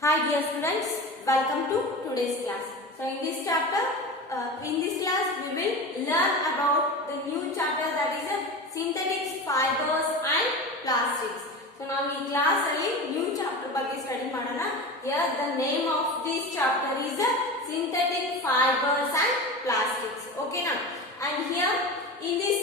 Hi dear students, welcome to today's class. So in this chapter, in this class we will learn about the new chapter that is synthetic fibers and plastics. So now in class ಅಲ್ಲಿ new chapter ಬಗ್ಗೆ study ಮಾಡೋಣ. Here the name of this chapter is synthetic fibers and plastics. Okay now, and here in this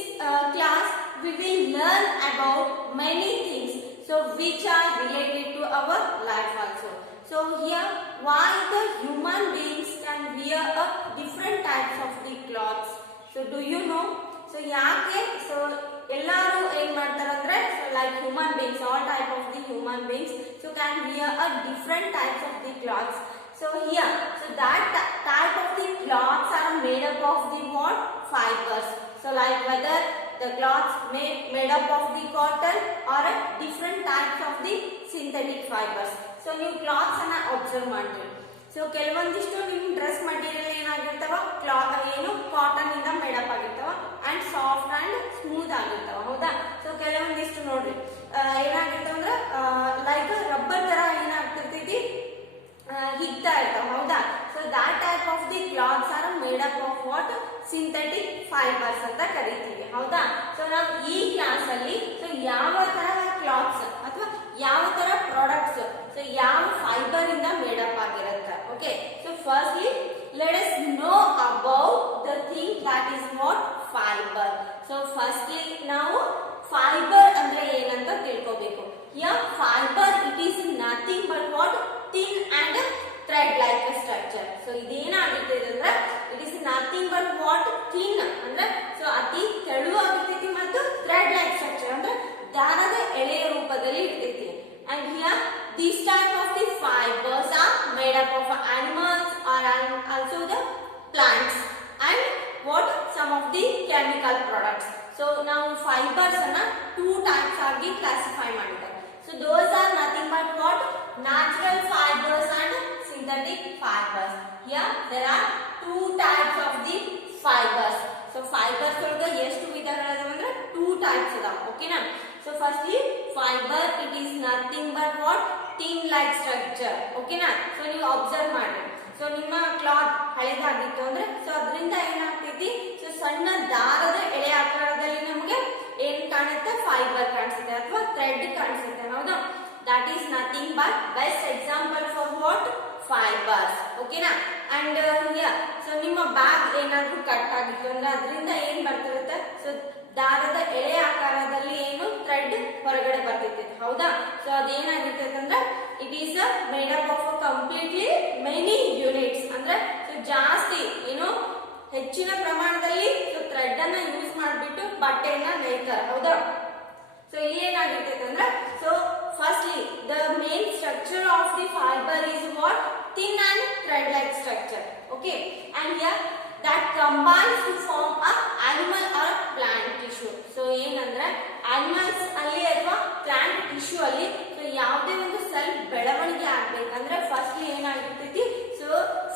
class we will learn about many things so which are related to our life also. So here why the human beings can wear a different types of the clothes. So do you know? So yaake so ellaru ಏನು ಮಾಡ್ತಾರೆ ಅಂದ್ರೆ so like human beings, all type of the human beings so can wear a different types of the clothes. So here so that type of the clothes are made up of the what? Fibers. So like whether the cloths made up of the cotton or a different types of the synthetic fibers. So ನೀವು clothes ಅನ್ನ observe ಮಾಡ್ತೀವಿ. So ಕೆಲವೊಂದಿಷ್ಟು ನಿಮ್ಮ dress material ಏನಾಗಿರ್ತಾವ ಏನು cotton ಇಂದ made up ಆಗಿರ್ತಾವ and soft and smooth ಆಗಿರ್ತಾವ, ಹೌದಾ? ಸೊ ಕೆಲವೊಂದಿಷ್ಟು ನೋಡ್ರಿ ಏನಾಗಿರ್ತಾವ ಅಂದ್ರೆ ಲೈಕ್ ರಬ್ಬರ್ ತರ ಏನಾಗ್ತಿರ್ತೈತಿ ಹಿಗ್ತಾ ಇರ್ತಾವ, ಹೌದಾ? So that type of the clothes are made up of what? Synthetic fibres ಅಂತ ಕರಿತೀವಿ, ಹೌದಾ? ಸೊ ನಾವು ಈ ಕ್ಲಾಸ್ ಅಲ್ಲಿ ಸೊ ಯಾವ ತರ ಕ್ಲಾತ್ಸ್ ಅಥವಾ ಯಾವ ತರ ಪ್ರಾಡಕ್ಟ್ಸ್ ಸೊ ಯಾವ ಫೈಬರ್ ಇಂದ ಮೇಡ್ ಅಪ್ ಆಗಿರುತ್ತೆ. Okay, so firstly let us know about the thing that is what? Fibre. So firstly ನಾವು ಫೈಬರ್ ಅಂದ್ರೆ ಏನಂತ ತಿಳ್ಕೋಬೇಕು. Here fibre it is nothing but what? Thin and thread like structure. So ಇದೇನಾಗುತ್ತೆ ಅಂದ್ರೆ it is nothing but what? Thin ಅಂದ್ರೆ so ಅತಿ ತೆಳುವಾಗಿರ್ತೈತಿ ಮತ್ತು ಥ್ರೆಡ್ ಲೈಕ್ ಸ್ಟ್ರಕ್ಚರ್ ಅಂದ್ರೆ ದಾರದ ಎಳೆಯ ರೂಪದಲ್ಲಿ ಇರ್ತೈತಿ. And here these type of the fibers are made up of animals or also the plants and what? Some of the chemical products. So now fibers anna two types ಆಗಿ classify ಮಾಡಿದ್ದಾರೆ. So those are nothing but what? Natural fibers and synthetic fibers. Here there are two types of the fibers. So fibers ಒಳಗೆ ಎಷ್ಟು ವಿಧಗಳಿದಾವೆ ಅಂದ್ರೆ two types ಇದಾವೆ. ಓಕೆನಾ? So firstly fiber it is nothing but what? Thin like structure. ಓಕೆನಾ? So ನೀವು observe ಮಾಡಿ. So ನಿಮ್ಮ cloth ಹಳೆದಾಗಿತ್ತು ಅಂದ್ರೆ ಸೊ ಅದರಿಂದ ಏನಾಗ್ತೈತಿ? ಸೊ ಸಣ್ಣ ದಾರದ ಎಳೆ ಆಕಾರದಲ್ಲಿ ನಮಗೆ ಏನ್ ಕಾಣುತ್ತೆ? ಫೈಬರ್ ಕಾಣಿಸುತ್ತೆ ಅಥವಾ ಥ್ರೆಡ್ ಕಾಣಿಸುತ್ತೆ, ಹೌದಾ? That is nothing but best example for what? Fibres. ಓಕೆನಾ? ಅಂಡ್ ಹಿಯರ್ ಸೊ ನಿಮ್ಮ ಬ್ಯಾಗ್ ಏನಾದ್ರೂ ಕಟ್ ಆಗಿತ್ತು ಅಂದ್ರೆ ಅದರಿಂದ ಏನ್ ಬರ್ತಿರುತ್ತೆ? ಸೊ ದಾರದ ಎಳೆ ಆಕಾರದಲ್ಲಿ ಏನು ಥ್ರೆಡ್ ಹೊರಗಡೆ ಬರ್ತೈತಿ, ಹೌದಾ? ಸೊ ಅದೇನಾಗಿರ್ತೈತೆ ಅಂದ್ರೆ it is made up of completely many units ಅಂದ್ರೆ ಸೊ ಜಾಸ್ತಿ ಏನು ಹೆಚ್ಚಿನ ಪ್ರಮಾಣದಲ್ಲಿ ಸೊ ಥ್ರೆಡ್ ಅನ್ನ ಯೂಸ್ ಮಾಡಿಬಿಟ್ಟು ಬಟ್ಟೆಯನ್ನ ನೇಯ್ತಾರೆ, ಹೌದಾ? ಸೊ ಇಲ್ಲಿ ಏನಾಗಿರ್ತೈತೆ ಅಂದ್ರೆ so firstly the main structure of the fibre is what? Thin and thread like structure. Okay, and here that combines to form a animal or a plant tissue. So ಏನಂದ್ರೆ animals ಅಲ್ಲಿ ಅಥವಾ plant tissue ಅಲ್ಲಿ so ಯಾವುದೇ ಒಂದು cell ಬೆಳವಣಿಗೆ ಆಗ್ಬೇಕಂದ್ರೆ firstly ಏನಾಗಿರ್ತೈತಿ? So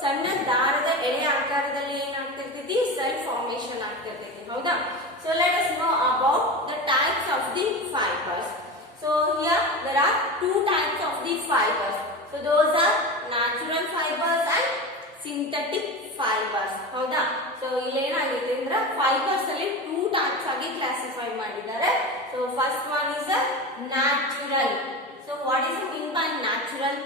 ಸಣ್ಣ ದಾರದ ಎಳೆ ಆಕಾರದಲ್ಲಿ ಏನಾಗ್ತಿರ್ತೈತಿ? ಸೆಲ್ ಫಾರ್ಮೇಶನ್ ಆಗ್ತಿರ್ತೈತಿ, ಹೌದಾ? So let us know about the types of the fibers. So here there are two types of the fibers. So those are natural fibers and synthetic fibres, ಹೌದಾ? So ಇಲ್ಲಿ ಏನಾಗಿದೆ ಅಂದ್ರೆ fibres ಅಲ್ಲಿ two types ಆಗಿ classify ಮಾಡಿದ್ದಾರೆ. So first one is natural. So what is mean by natural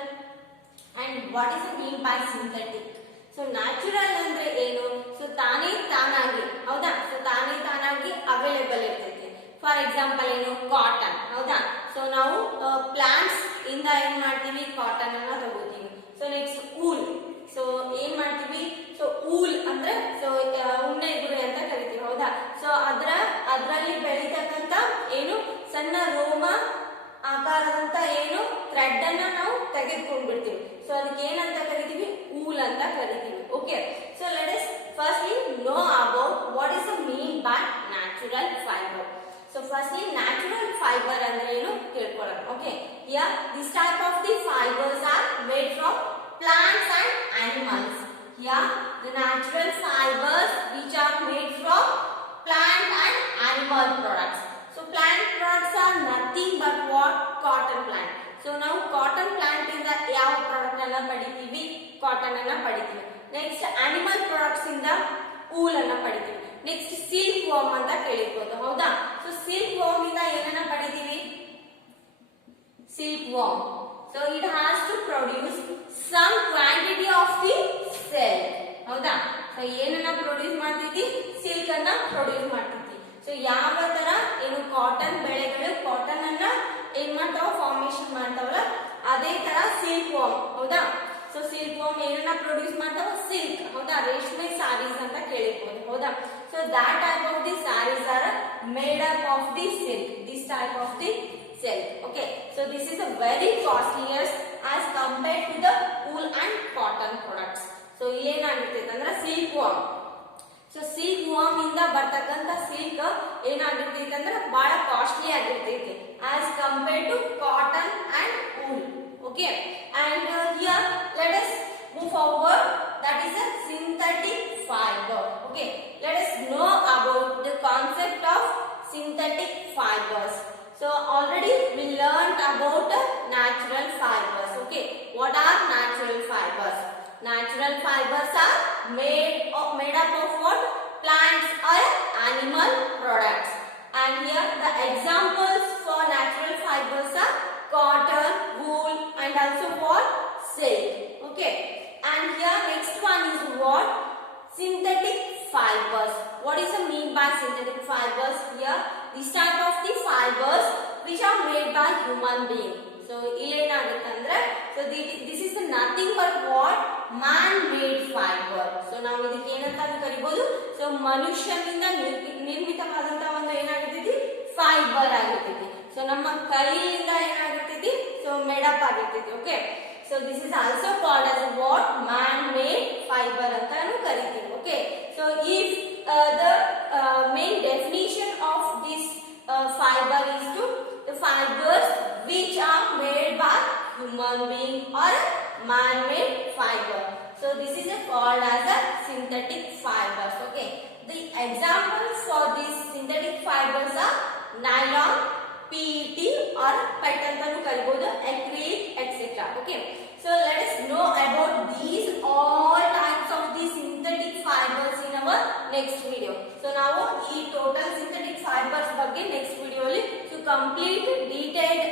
and what is mean by synthetic? So natural ಅಂದ್ರೆ ಏನು? So ತಾನೇ ತಾನಾಗಿ, ಹೌದಾ? ಸೊ ತಾನೇ ತಾನಾಗಿ ಅವೈಲೇಬಲ್ ಇರ್ತೈತಿ. ಫಾರ್ ಎಕ್ಸಾಂಪಲ್ ಏನು? ಕಾಟನ್, ಹೌದಾ? ಸೊ ನಾವು ಪ್ಲಾಂಟ್ಸ್ ಇಂದ ಏನ್ ಮಾಡ್ತೀವಿ? ಕಾಟನ್ ಅನ್ನ ತಗೋತೀವಿ. So next wool. ಸೊ ಏನ್ ಮಾಡ್ತೀವಿ? ಸೊ ಊಲ್ ಅಂದ್ರೆ ಸೊ ಉಣ್ಣೆ ಗುಡಿ ಅಂತ ಕರಿತೀವಿ, ಹೌದಾ? ಸೊ ಅದರಲ್ಲಿ ಬೆಳೀತಕ್ಕಂತ ಏನು ಸಣ್ಣ ರೋಮ ಆಕಾರದಂತ ಏನು ಥ್ರೆಡ್ ಅನ್ನ ನಾವು ತೆಗೆದುಕೊಂಡು ಬಿಡ್ತೀವಿ. ಸೊ ಅದಕ್ಕೆ ಏನಂತ ಕರಿತೀವಿ? ಊಲ್ ಅಂತ ಕರಿತೀವಿ. Okay, so let us firstly know about what is the mean by natural fibre. So firstly natural fibre ಅಂದ್ರೆ ಏನು ತಿಳ್ಕೊಳ್ಳೋಣ. Okay, here this type of the fibres are made from plants and animals. Here the natural fibers which are made from plant and animal products. So plant products are nothing but what? Cotton plant. So now cotton plant in the ಯಾವ product cotton ಅನ್ನ ಪಡಿತೀವಿ. Next animal products ಇಂದ wool ಅನ್ನ ಪಡಿತೀವಿ. Next silk warm ಅಂತ ಕೇಳಿರ್ಬೋದು, ಹೌದಾ? So silk worm ಇಂದ ಏನನ್ನ ಪಡಿತೀವಿ? Silk worm. So it has to produce some quantity of the cell, ಹೌದಾ? ಸೊ ಏನನ್ನ ಪ್ರೊಡ್ಯೂಸ್ ಮಾಡ್ತೈತಿ? ಸಿಲ್ಕ್ ಅನ್ನ ಪ್ರೊಡ್ಯೂಸ್ ಮಾಡ್ತೈತಿ. ಸೊ ಯಾವ ತರ ಏನು ಕಾಟನ್ ಬೆಳೆಗಳು ಕಾಟನ್ ಅನ್ನ ಏನ್ ಮಾಡ್ತಾವ? ಫಾರ್ಮೇಶನ್ ಮಾಡ್ತಾವಲ್ಲ, ಅದೇ ತರ ಸಿಲ್ಕ್ ವಾರ್ಮ್, ಹೌದಾ? ಸೊ ಸಿಲ್ಕ್ ವಾರ್ಮ್ ಏನನ್ನ ಪ್ರೊಡ್ಯೂಸ್ ಮಾಡ್ತಾವ? ಸಿಲ್ಕ್, ಹೌದಾ? ರೇಷ್ಮೆ ಸ್ಯಾರೀಸ್ ಅಂತ ಕೇಳಿರ್ಬೋದು, ಹೌದಾ? So that type of the sarees are made up of the silk, this type of the silk. Okay, so this is a very costliest as compared to the wool and cotton products. So ಏನಾಗಿರ್ತೈತೆ ಅಂದ್ರೆ silk worm. So silk worm ಇಂದ ಬರ್ತಕ್ಕಂತ silk ಏನಾಗಿರ್ತೈತೆ ಅಂದ್ರೆ ಬಹಳ costly ಆಗಿರ್ತೈತೆ as compared to cotton and wool. Okay, and here let us move forward, that is a synthetic fiber. Okay, let us know about the concept of synthetic fibers. So already we learned about natural fibers. Okay, what are natural fibers? Natural fibers are made up of what? Plants or animal products. And here the examples for natural fibers are cotton, wool, and also what? Silk. Okay, and here next one is what? Synthetic fibers. What is the mean by synthetic fibers? Here this type of the fibers which are made by human being. So illenagutandre, so this is nothing but what? Man made fiber. So ನಾವು ಇದಕ್ಕೆ ಏನಂತ ಕರಿಬಹುದು? So ಮನುಷ್ಯನಿಂದ ನಿರ್ಮಿತವಾದಂತ ಒಂದು ಏನಾಗಿರ್ತೈತಿ? Fibre ಆಗಿರ್ತೈತಿ. So ನಮ್ಮ ಕೈಯಿಂದ ಏನಾಗಿರ್ತೈತಿ? So made up ಆಗಿರ್ತೈತಿ. Okay, so this is also called as what? Man made fiber ಅಂತಾನು ಕರಿತೀವಿ. Okay, so if the main definition of this fiber is to the fibers which are made by human being or man made fiber. So this is called as a synthetic fibers. Okay, the examples for these synthetic fibers are nylon, PET or PET ಅಂತಾನು ಕರಿಬಹುದು, acrylic, etc. Okay, so let us know about these all types of the synthetic fibers in our next video. So ನಾವು ಈ total synthetic fibers ಬಗ್ಗೆ next video ಅಲ್ಲಿ so complete detailed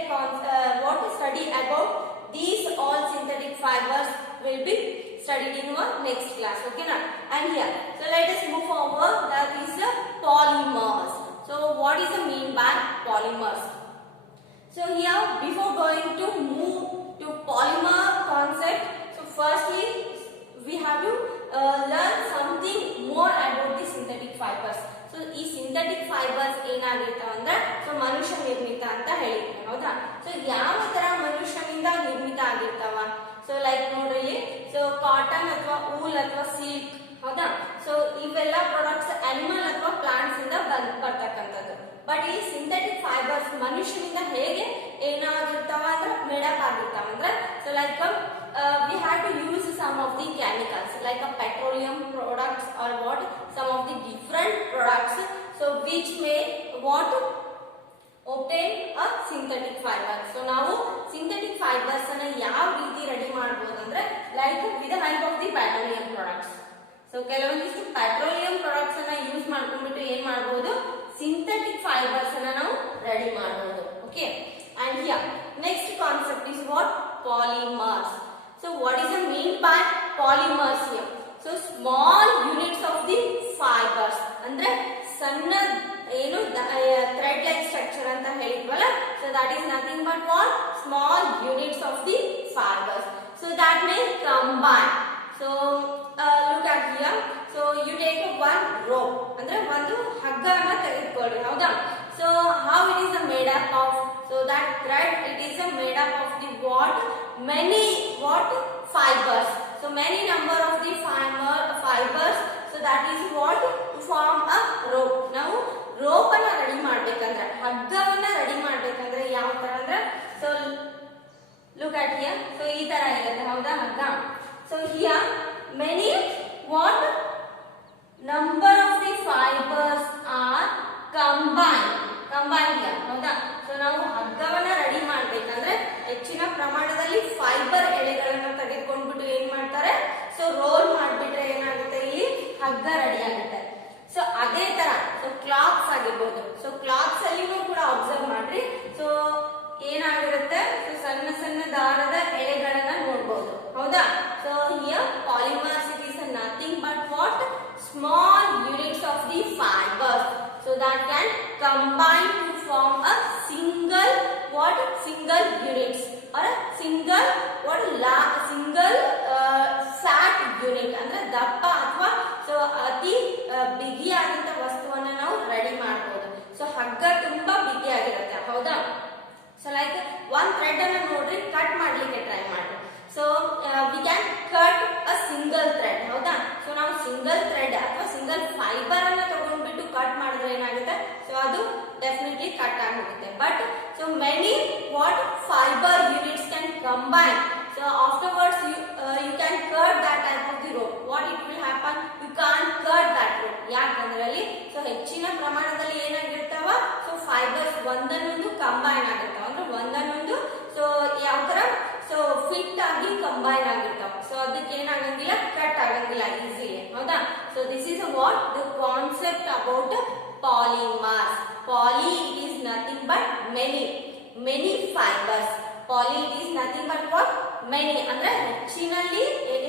what study about these all synthetic fibers will be studied in our next class. Okay na? And here, so let us move forward, that is the polymers. So what is the mean by polymers? So here, before going to move to polymer concept, so firstly we have to learn something more about the synthetic fibers. So ಈ synthetic fibers ಏನಾಗಿರ್ತಾವ ಅಂದ್ರೆ so ಮನುಷ್ಯ ನಿರ್ಮಿತ ಅಂತ ಹೇಳಿದ್ವಿ, ಹೌದಾ? So ಯಾವ ತರ ಮನುಷ್ಯನಿಂದ ನಿರ್ಮಿತ ಆಗಿರ್ತಾವ? ಸೊ ಲೈಕ್ ನೋಡ್ರಿ, ಸೊ ಕಾಟನ್ ಅಥವಾ ಊಲ್ ಅಥವಾ ಸಿಲ್ಕ್, ಹೌದಾ? ಸೊ ಇವೆಲ್ಲ ಪ್ರಾಡಕ್ಟ್ಸ್ ಅನಿಮಲ್ ಅಥವಾ ಪ್ಲಾಂಟ್ಸ್ ಇಂದ ಬರ್ತಕ್ಕಂಥದ್ದು. ಬಟ್ ಈ ಸಿಂಥೆಟಿಕ್ ಫೈಬರ್ಸ್ ಮನುಷ್ಯನಿಂದ ಹೇಗೆ ಏನಾಗಿರ್ತಾವ ಅಂದ್ರೆ ಮೇಡಪ್ ಆಗಿರ್ತಾವ ಅಂದ್ರೆ so like we have to use some of the chemicals like a petroleum products or what some of the different products, so which may what obtain a synthetic fiber. So ನಾವು synthetic fibers ಅನ್ನು ಯಾವ ರೀತಿ ready ಮಾಡಬಹುದು ಅಂದ್ರೆ like with the help of the petroleum products. So ಕೆಲವೊಂದಿಷ್ಟು petroleum products ಅನ್ನು use ಮಾಡ್ಕೊಂಡ್ಬಿಟ್ಟು ಏನ್ ಮಾಡಬಹುದು? synthetic fibers ಅನ್ನು ನಾವು ರೆಡಿ ಮಾಡಬಹುದು. Okay, and here next concept is what? Polymers. So what is the mean by polymers here? So small units of the fibers ಅಂದ್ರೆ ಸಣ್ಣ ಏನು thread like structure ಅಂತ ಹೇಳಿದ್ವಲ್ಲ, so that is nothing but what? Small units of the fibers, so that may combine. So look at here, so you take one rope ಅಂದ್ರೆ ಒಂದು ಹಗ್ಗನ ತೆಗೆದುಕೊಳ್ಳಿ, ಹೌದಾ? So how it is made up of? So that thread, it is made up of the what? Many what? Fibers. So many number of the fibers, so that is what? To form a rope. ನಾವು rope ಅನ್ನ ready ಮಾಡಬೇಕಂದ್ರೆ, ಹಗ್ಗವನ್ನ ready ಮಾಡಬೇಕಂದ್ರೆ ಯಾವ ತರ ಅಂದ್ರೆ so look at here, so ಈ ತರ ಇರುತ್ತೆ, ಹೌದಾ? ಹಗ್ಗ. So here many what? Number of the fibers are combined here, ಹೌದಾ? ಸೊ ನಾವು ಹಗ್ಗವನ್ನ ರೆಡಿ ಮಾಡ್ಬೇಕಂದ್ರೆ ಹೆಚ್ಚಿನ ಪ್ರಮಾಣದಲ್ಲಿ ಫೈಬರ್ ಎಳೆಗಳನ್ನ ತೆಗೆದುಕೊಂಡ್ಬಿಟ್ಟು ಏನ್ ಮಾಡ್ತಾರೆ? ದಾರದ ಎಳೆಗಳನ್ನ ನೋಡಬಹುದು ಹೌದಾ so here polymers it is nothing but what small units of the fibers so that can combine to form a single what single units or a single what single fat unit ಅಂದ್ರೆ ದಪ್ಪ ಅಥವಾ so ಅತಿ ಬಿಗಿಯಾದಂತ ವಸ್ತುವನ್ನ ನಾವು ready ಮಾಡಬಹುದು so ಹಗ್ಗ ತುಂಬಾ ಬಿಗಿಯಾಗಿರುತ್ತೆ ಹೌದಾ ಸೊ ಲೈಕ್ one thread ಅನ್ನು ನೋಡ್ರಿ ಕಟ್ ಮಾಡ್ಲಿಕ್ಕೆ ಟ್ರೈ ಮಾಡಿ so we can cut a single thread ಹೌದಾ ಸೊ ನಾವು ಸಿಂಗಲ್ ಥ್ರೆಡ್ ಅಥವಾ ಸಿಂಗಲ್ ಫೈಬರ್ ಅನ್ನ ತಗೊಂಡ್ಬಿಟ್ಟು ಕಟ್ ಮಾಡಿದ್ರೆ ಏನಾಗುತ್ತೆ ಸೊ ಅದು ಡೆಫಿನೆಟ್ಲಿ ಕಟ್ ಆಗುತ್ತೆ but so many what fibre units can combine so afterwards you can cut that type of the rope what it will happen you can't cut that rope ಯಾಕಂದ್ರೆ ಅಲ್ಲಿ so ಹೆಚ್ಚಿನ ಪ್ರಮಾಣದಲ್ಲಿ ಏನಾಗಿರ್ತಾವ so fibres ಒಂದನ್ನೊಂದು combine ಆಗಿರ್ತಾವ ಅಂದ್ರೆ ಒಂದನ್ನೊಂದು so ಯಾವ ತರ ಸೊ ಫಿಟ್ ಆಗಿ ಕಂಬೈನ್ ಆಗಿರ್ತಾವ ಸೊ ಅದಕ್ಕೆ ಏನಾಗಂಗಿಲ್ಲ ಕಟ್ ಆಗಂಗಿಲ್ಲ ಈಸಿಲಿ ಹೌದಾ so this is what the concept about polymers poly it is nothing but many fibers poly it is nothing but what many ಅಂದ್ರೆ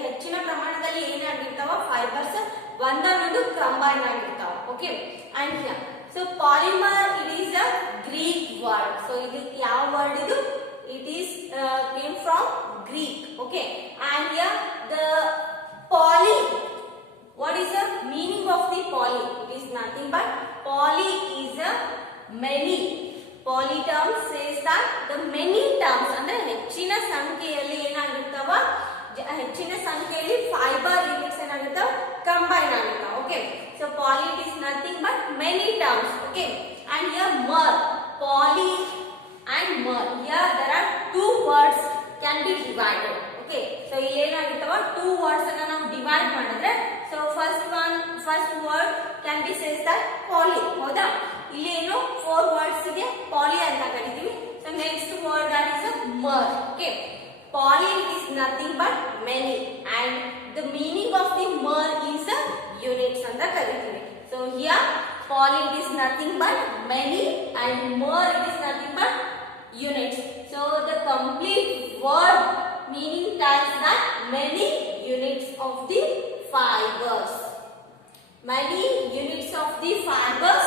ಹೆಚ್ಚಿನ ಪ್ರಮಾಣದಲ್ಲಿ ಏನಾಗಿರ್ತಾವ ಫೈಬರ್ಸ್ ಒಂದನ್ನೊಂದು ಕಂಬೈನ್ ಆಗಿರ್ತಾವ okay and here so polymer it is a Greek word so ಇದು ಯಾವ word ಇದು it is came from Greek okay and here the poly what is the meaning of the poly it is nothing but poly is a many poly terms says that the many terms ಅಂದ್ರೆ ಹೆಚ್ಚಿನ ಸಂಖ್ಯೆಯಲ್ಲಿ ಏನಾಗಿರ್ತಾವ ಹೆಚ್ಚಿನ ಸಂಖ್ಯೆಯಲ್ಲಿ fibre units ಏನಾಗಿರ್ತಾವ combine ಆಗಿರ್ತಾವ okay so poly it is nothing but many terms okay and here mer poly and mer here there are two words can be divided okay so ಇಲ್ಲಿ ಏನಾಗಿರ್ತಾವ two words ಅನ್ನ ನಾವು divide ಮಾಡಿದ್ರೆ so first word can be says that poly ಹೌದಾ ಇಲ್ಲಿ ಏನು four words ಗೆ poly ಅಂತ ಕರೀತೀವಿ so next word that is a mer okay poly is nothing but many and the meaning of the mer is a units ಅಂತ ಕರೀತೀವಿ so here poly is nothing but many and mer is nothing but units so the complete word meaning tells that many units of the fibers many units of the fibers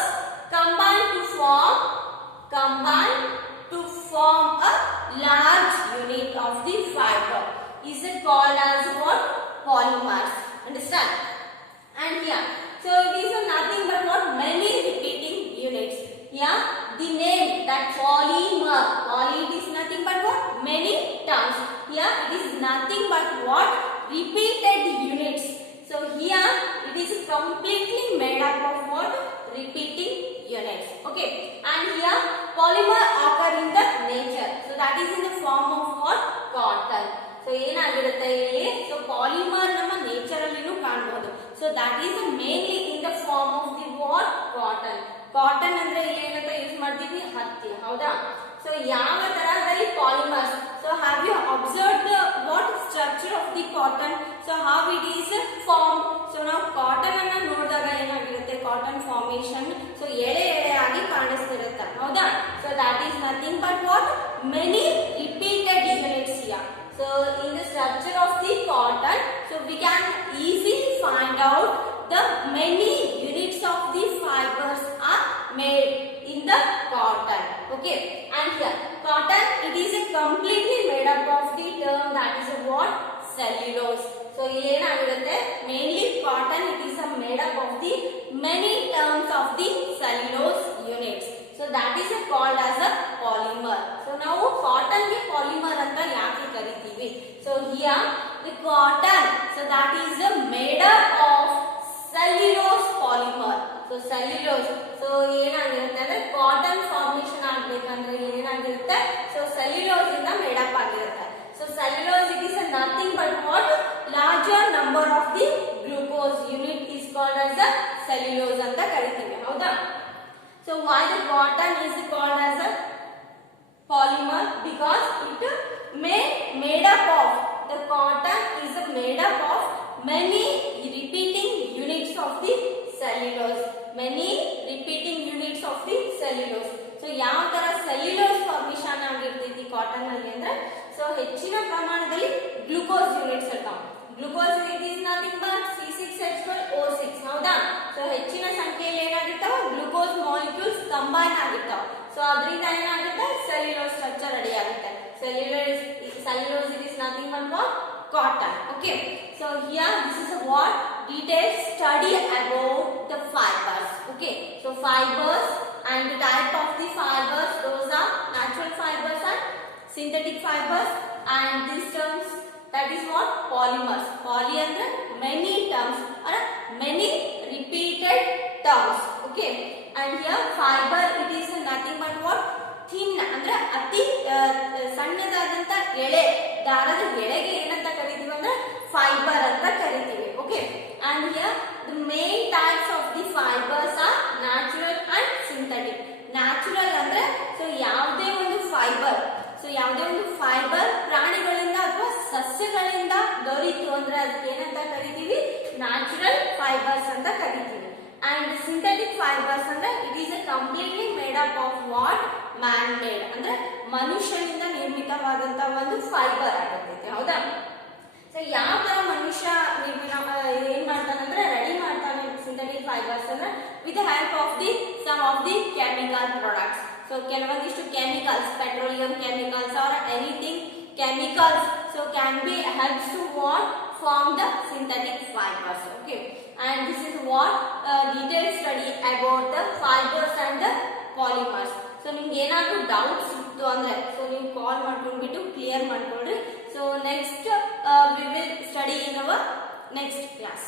combine to form a large unit of the fiber is called as what polymers understand and here so it is nothing but what many repeating units here the name that polymer poly it is nothing but what many terms here it is nothing but what repeated units so here it is completely made up of what repeating units okay and here polymer occur in the nature so that is in the form of what cotton so ಏನಾಗಿರುತ್ತೆ ಇಲ್ಲಿ so polymer ನಮ್ಮ nature ಅಲ್ಲಿನೂ ಕಾಣಬಹುದು so that is mainly in the form of the what cotton cotton ಅಂದ್ರೆ ಏನಂತ use ಮಾಡ್ತೀವಿ ಹತ್ತಿ ಹೌದಾ ಸೊ ಯಾವ ತರಹದಲ್ಲಿ polymers so have you observed what structure of the cotton so how it is form so ನಾವು ಕಾಟನ್ ಅನ್ನ ನೋಡಿದಾಗ ಏನಾಗಿರುತ್ತೆ ಕಾಟನ್ ಫಾರ್ಮೇಶನ್ ಸೊ ಎಳೆ ಆಗಿ ಕಾಣಿಸ್ತಿರುತ್ತೆ ಹೌದಾ so that is nothing but what many repeated units here so in the structure of the cotton so we can easily find out the many units of the fibers are made in the cotton okay and here cotton it is a completely made up of the term that is a what cellulose so ಏನಾಗಿರುತ್ತೆ mainly cotton it is a made up of the many terms of the cellulose units so that is called as a polymer so ನಾವು cotton ಗೆ polymer ಅಂತ ಯಾಕೆ ಕರೀತೀವಿ so here the cotton so that is made up of cellulose polymer so cellulose so ಏನಾಗಿರುತ್ತೆ ಅಂದ್ರೆ cotton formation ಆಗಬೇಕಂದ್ರೆ ಏನಾಗಿರುತ್ತೆ so cellulose ಇಂದ made up ಆಗಿರುತ್ತೆ so cellulose it is nothing but what larger number of the glucose unit is called as a cellulose ಅಂತ ಕರೀತೀವಿ ಹೌದಾ so why the cotton is called as a polymer because it made up of the cotton is made up of many repeating units of the cellulose many repeating units of the cellulose so ಯಾವ ತರ cellulose formation ಆಗಿರ್ತೈತಿ cotton ಅಲ್ಲಿ ಅಂದ್ರೆ so ಹೆಚ್ಚಿನ ಪ್ರಮಾಣದಲ್ಲಿ glucose units ಇರ್ತಾವೆ. Glucose unit is nothing but C6H12O6 ಹೌದಾ. So ಹೆಚ್ಚಿನ ಸಂಖ್ಯೆಯಲ್ಲಿ ಏನಾಗಿರ್ತಾವ ಗ್ಲೂಕೋಸ್ ಮಾಲಿಕ್ಯೂಲ್ಸ್ ಕಂಬೈನ್ ಆಗಿರ್ತಾವ. ಸೊ ಅದರಿಂದ ಏನಾಗುತ್ತೆ ಸೆಲ್ಯುಲರ್ ಸ್ಟ್ರಕ್ಚರ್ ರೆಡಿ ಆಗುತ್ತೆ. Cellulose it is nothing but what cotton. Okay, so here this is a what detailed study about the fibers. Okay, so fibers and the type of the fibers, those are natural fibers and synthetic fibers, and these terms, that is what polymers. Poly andre many terms or many repeated terms. Okay, and here fiber it is nothing but what thin ಅಂದ್ರೆ ಅತಿ ಸಣ್ಣದಾದಂತ ಎಳೆ ದಾರದ ಎಳೆಗೆ ಏನಂತ ಕರಿತೀವಿ ಅಂದ್ರೆ fibre ಅಂತ ಕರಿತೀವಿ. Okay, and here the main types of the fibres R natural and synthetic. Natural ಅಂದ್ರೆ ಸೊ ಯಾವುದೇ ಒಂದು ಫೈಬರ್ ಪ್ರಾಣಿಗಳಿಂದ ಅಥವಾ ಸಸ್ಯಗಳಿಂದ ದೊರೆಯಿತು ಅಂದ್ರೆ ಅದಕ್ಕೆ ಏನಂತ ಕರಿತೀವಿ ನ್ಯಾಚುರಲ್ ಫೈಬರ್ಸ್ ಅಂತ ಕರಿತೀವಿ. And synthetic fibers ಅಂದ್ರೆ it is a completely made up of what man made ಅಂದ್ರೆ ಮನುಷ್ಯನಿಂದ ನಿರ್ಮಿತವಾದಂತ ಒಂದು ಫೈಬರ್ ಆಗಿರುತ್ತೆ ಹೌದಾ. ಸೊ ಯಾವ ತರ ಮನುಷ್ಯ ಏನ್ ಮಾಡ್ತಾನೆ ಅಂದ್ರೆ ರೆಡಿ ಮಾಡ್ತಾನೆ ಸಿಂಥೆಟಿಕ್ ಫೈಬರ್ಸ್ ಅಂದ್ರೆ with help of the some of the chemical products. So ಕೆಲವೊಂದಿಷ್ಟು chemicals petroleum chemicals or anything chemicals so can be helps to what form the synthetic fibers. Okay, and this is what detailed study about the fibers and the polymers. So ನಿಮಗೆ ಏನಾದರೂ doubts ಇತ್ತು ಅಂದ್ರೆ so ನೀವು ಕಾಲ್ ಮಾಡ್ಕೊಂಡ್ಬಿಟ್ಟು clear ಮಾಡ್ಕೊಳ್ರಿ. So next we will study in our next class.